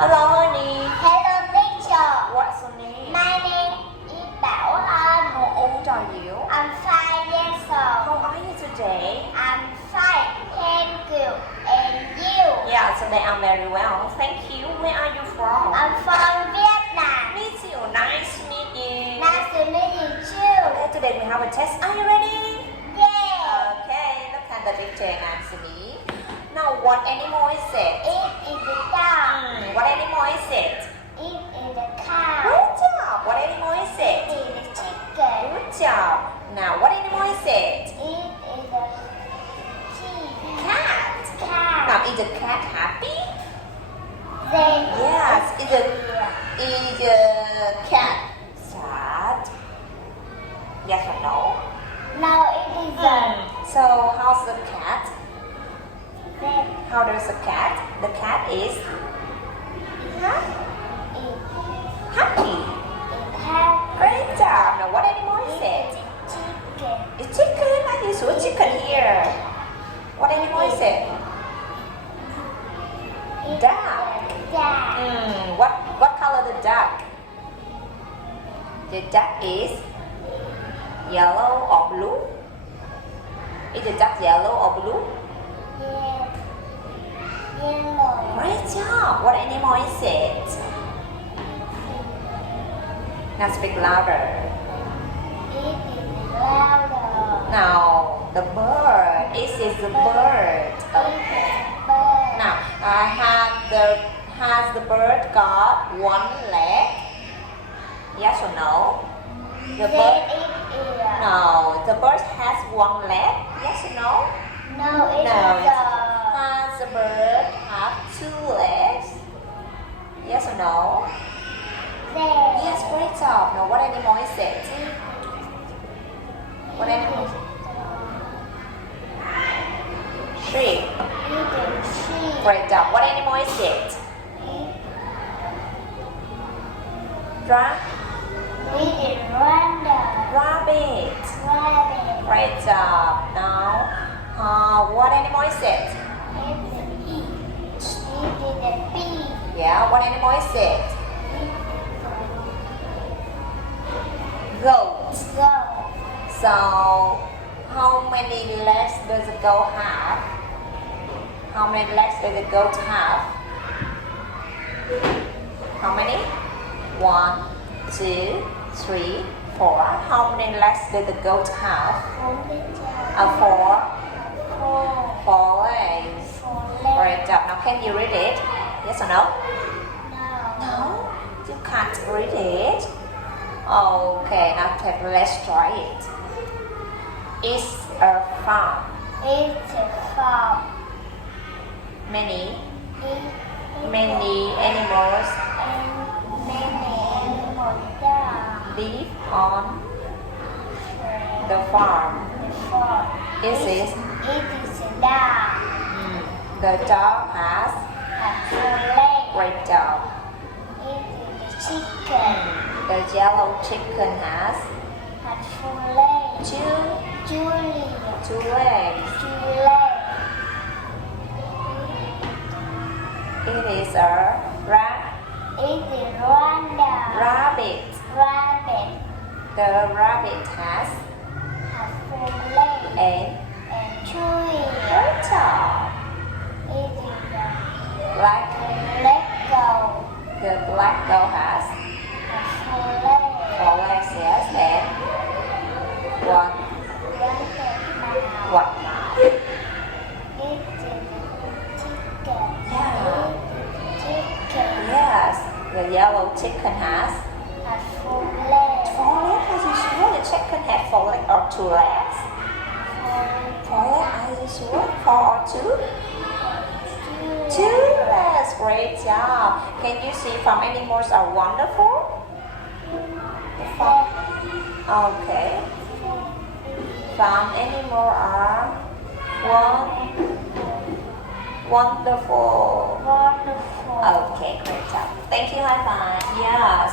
Hello, honey. Hello, teacher. What's your name? My name is Bảo Hân. How old are you? I'm 5 years old. How are you today? I'm fine, thank you. And you? Yeah, today I'm very well. Thank you. Where are you from? I'm from Vietnam. Me too. Nice to meet you. Nice to meet you too. Okay, today we have a test. Are you ready? Yeah. Okay, look at the picture and answer me. Now, what animal is it? It is the dog. What animal is it? It is the cow. Good job. What animal is It it? is the chicken. Good job. Now, what animal is it? It is the sheep. Cat. Cow. Now, is the cat happy? Then Yes. Is the cat sad? Yes or no? no, it isn't. So, how's the cat? Then How does the cat? The cat is happy. it has Great job. Now, what animal is it? chicken. It's chicken. I saw chicken here. What animal is it? Duck. Yeah. What color the duck? The duck is yellow or blue? Is the duck yellow or blue? Yes. Yellow. Great job. What animal is it? Now speak louder. It is louder. Now the bird. It is the bird. It Okay. is bird. Now has the bird got one leg? Yes or no? The Then bird. it is. No, the bird has one leg. Yes or no? No, it No. is Has the bird have two legs? Yes or no? there. Yes, great job. Now what animal is it? What animal? Sheep. It is sheep. Great job. What animal is it? Rabbit. It is random. Rabbit. Rabbit. Great job. Now, what animal is it? It is a bee. Yeah, what animal is it? Goat. Go. So, how many legs does a goat have? How many legs does a goat have? How many? 1, 2, 3, 4. How many legs does the goat have? Four. Four legs. Great job. Now, can you read it? Yes or no? No, you can't read it. Okay, now let's try it. It's a farm. It's a farm. Many Many animals and many animals there. live on the farm. The farm. This is It is a dog. the dog has Has 4 legs. great job. It is the chicken. The yellow chicken has Has 4 legs. two legs. 2 legs. It is a It is random. rabbit. Rabbit. The rabbit has Has 4 legs a and 2 ears. great job. It is a Black. Lego. The black girl has Has 4 legs. 4 legs, yes, and one What? mouth. It is a chicken. Yeah. It is chicken. Yes, the yellow chicken has Has 4 legs. 4 legs. Are you sure the chicken has 4 legs or 2 legs? 4 legs. Are you sure? 4 or 2? 2 legs. Great job. Can you see farm animals are wonderful? Okay. Farm animals are wonderful. Wonderful. Okay, great job. Thank you, high five. Yes.